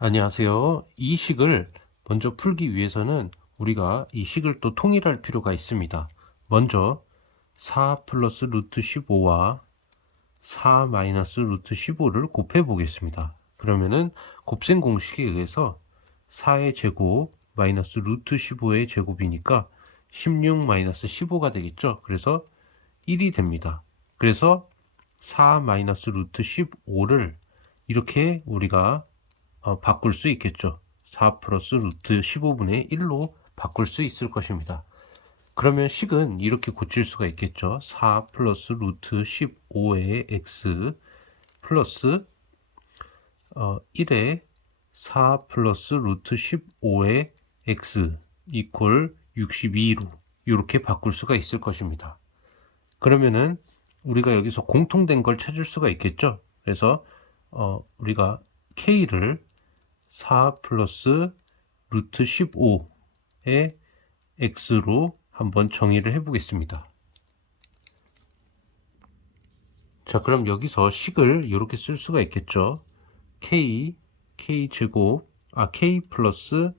안녕하세요. 이 식을 먼저 풀기 위해서는 우리가 이 식을 또 통일할 필요가 있습니다. 먼저 4 플러스 루트 15와 4 마이너스 루트 15를 곱해 보겠습니다. 그러면은 곱셈 공식에 의해서 4의 제곱 마이너스 루트 15의 제곱이니까 16 마이너스 15가 되겠죠. 그래서 1이 됩니다. 그래서 4 마이너스 루트 15를 이렇게 우리가 어, 바꿀 수 있겠죠. 4 플러스 루트 15분의 1로 바꿀 수 있을 것입니다. 그러면 식은 이렇게 고칠 수가 있겠죠. 4 플러스 루트 15의 x 플러스 어, 1의 4 플러스 루트 15의 x 이퀄 62로 이렇게 바꿀 수가 있을 것입니다. 그러면은 우리가 여기서 공통된 걸 찾을 수가 있겠죠. 그래서 어, 우리가 k를 4 플러스 루트 15의 x로 한번 정의를 해 보겠습니다. 자, 그럼 여기서 식을 이렇게 쓸 수가 있겠죠. k, k 제곱, 아, k 플러스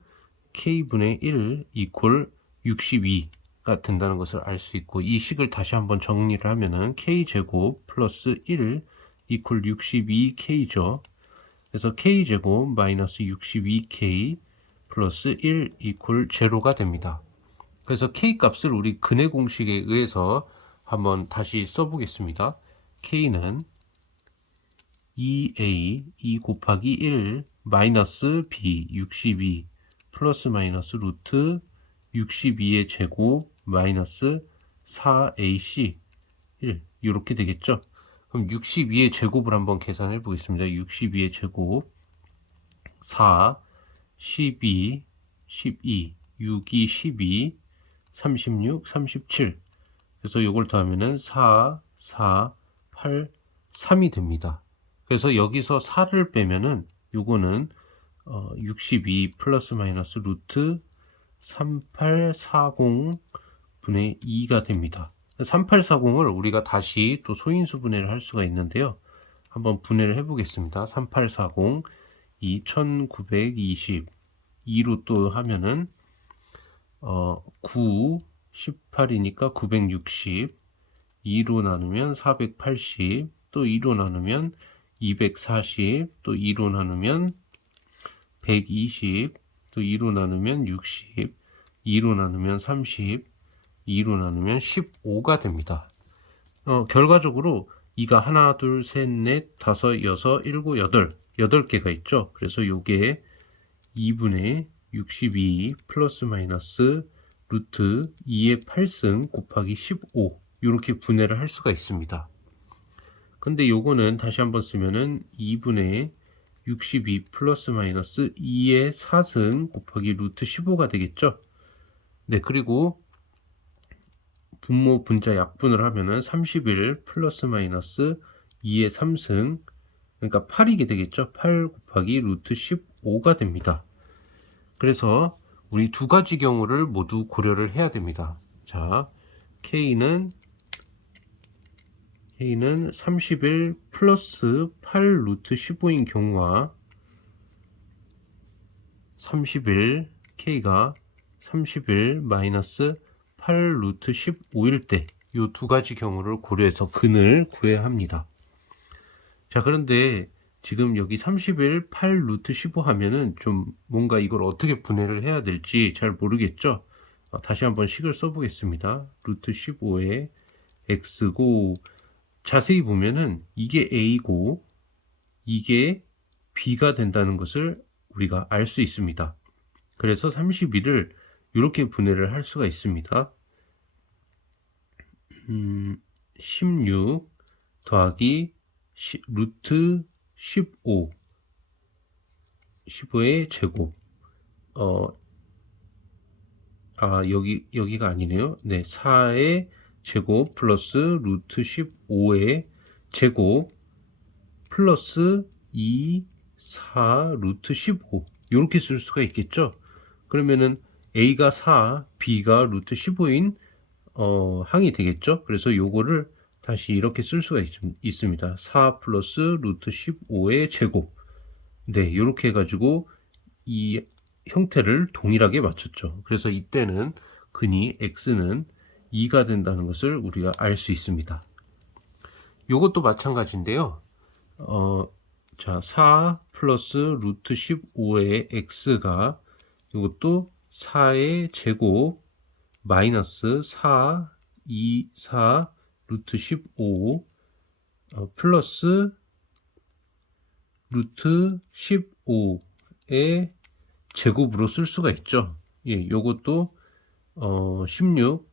k분의 1 이퀄 62가 된다는 것을 알 수 있고, 이 식을 다시 한번 정리를 하면은 k 제곱 플러스 1 이퀄 62k죠. 그래서 k제곱 마이너스 62k 플러스 1 이퀄 제로가 됩니다. 그래서 k 값을 우리 근해 공식에 의해서 한번 다시 써보겠습니다. k는 2a 2 곱하기 1 마이너스 b 62 플러스 마이너스 루트 62의 제곱 마이너스 4ac 1 이렇게 되겠죠. 그럼 62의 제곱을 한번 계산해 보겠습니다. 62의 제곱 4 12 12 6이 12 36 37 그래서 이걸 더하면은 4 4 8 3이 됩니다. 그래서 여기서 4를 빼면은 요거는 어, 62 플러스 마이너스 루트 3840 분의 2가 됩니다. 3840을 우리가 다시 또 소인수 분해를 할 수가 있는데요. 한번 분해를 해 보겠습니다. 3840 2920 2로 또 하면은 어, 9 18이니까 960 2로 나누면 480 또 2로 나누면 240 또 2로 나누면 120 또 2로 나누면 60 2로 나누면 30 2로 나누면 15가 됩니다. 어, 결과적으로 2가 하나, 둘, 셋, 넷, 다섯, 여섯, 일곱, 여덟, 여덟 개가 있죠. 그래서 요게 2분의 62 플러스 마이너스 루트 2의 8승 곱하기 15 이렇게 분해를 할 수가 있습니다. 근데 요거는 다시 한번 쓰면은 2분의 62 플러스 마이너스 2의 4승 곱하기 루트 15가 되겠죠. 네, 그리고 분모 분자 약분을 하면은 31 플러스 마이너스 2의 3승 그러니까 8이게 되겠죠. 8 곱하기 루트 15가 됩니다. 그래서 우리 두 가지 경우를 모두 고려를 해야 됩니다. 자, K는 K는 31 플러스 8 루트 15인 경우와 31 K가 31 마이너스 8 루트 15일 때 이 두 가지 경우를 고려해서 근을 구해야 합니다. 자, 그런데 지금 여기 31 8 루트 15 하면은 좀 뭔가 이걸 어떻게 분해를 해야 될지 잘 모르겠죠? 어, 다시 한번 식을 써보겠습니다. 루트 15에 x고 자세히 보면은 이게 a고 이게 b가 된다는 것을 우리가 알 수 있습니다. 그래서 31을 이렇게 분해를 할 수가 있습니다. 음, 16 더하기 시, 루트 15 15의 제곱. 어, 아 여기 여기가 아니네요. 네 4의 제곱 플러스 루트 15의 제곱 플러스 2 4 루트 15 이렇게 쓸 수가 있겠죠? 그러면은 a가 4 b가 루트 15인 어, 항이 되겠죠 그래서 요거를 다시 이렇게 쓸 수가 있, 습니다 4 플러스 루트 15의 제곱. 네, 이렇게 해가지고 이 형태를 동일하게 맞췄죠. 그래서 이때는 근이 x는 2가 된다는 것을 우리가 알 수 있습니다. 이것도 마찬가지인데요. 어, 자, 4 플러스 루트 15의 x가 이것도 4의 제곱 마이너스 4, 2, 4 루트 15 어, 플러스 루트 15의 제곱으로 쓸 수가 있죠. 예, 요것도 어, 16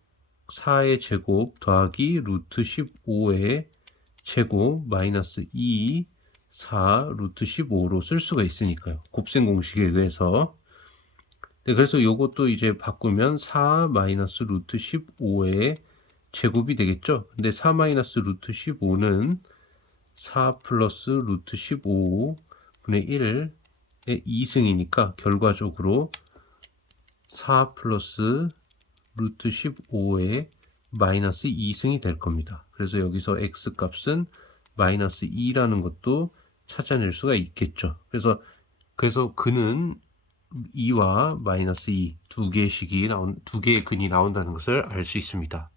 4의 제곱 더하기 루트 15의 제곱 마이너스 2 4 루트 15로 쓸 수가 있으니까요. 곱셈 공식에 의해서 네, 그래서 요것도 이제 바꾸면 4 마이너스 루트 15의 제곱이 되겠죠. 근데 4 마이너스 루트 15는 4 플러스 루트 15 분의 1의 2승이니까 결과적으로 4 플러스 루트 15의 마이너스 2승이 될 겁니다. 그래서 여기서 x 값은 마이너스 2라는 것도 찾아낼 수가 있겠죠. 그래서 그래서 근은 2와 마이너스 2 두 개의 식이 나온 두 개의 근이 나온다는 것을 알 수 있습니다.